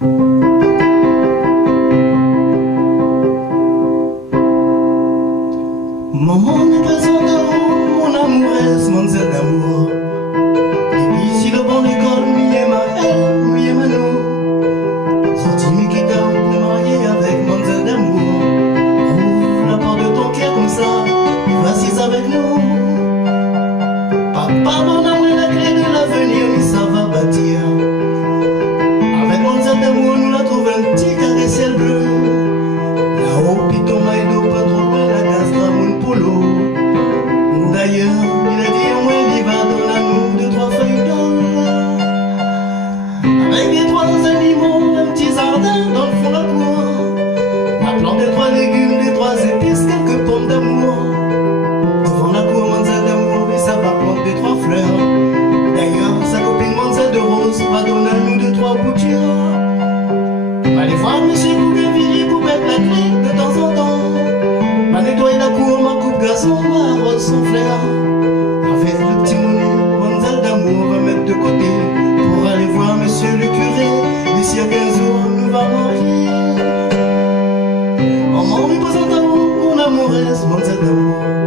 Maman n'est pas en amour, mon amoureuse, mon zèle d'amour. Et ici le bon école, lui aime à elle, lui aime à nous. Sorti me quitte pour marier avec mon zèle d'amour. Ouvre la porte de ton cœur comme ça, vas-y avec nous. Papa, mon amour, la clé de l'avenir, mais ça va bâtir. Avec mon zèle d'amour, nous la trouvons un petit carré ciel bleu. Là-haut, piton maïdo, pas trop loin, la gaz dramoun pour l'eau. D'ailleurs, il a dit, moi, il va donner à nous 2-3 feuilles d'or. Avec les 3 animaux, un petit jardin dans le fond de la cour. La plante des 3 légumes, des 3 épices, quelques pommes d'amour. Devant la cour, Manzelle d'amour, et ça va prendre des 3 fleurs. D'ailleurs, sa copine Manzelle de rose va donner à nous 2-3 boutures. Allez voir monsieur Bougainville pour mettre la clé de temps en temps. Ma nettoyer la cour, ma coupe gazon, ma rose son flair. Avec le petit monnaie, Manzelle d'amour va mettre de côté pour aller voir monsieur le curé. D'ici à 15 jours, nous va marier. En m'en reposant d'amour, mon amoureuse, Manzelle d'amour.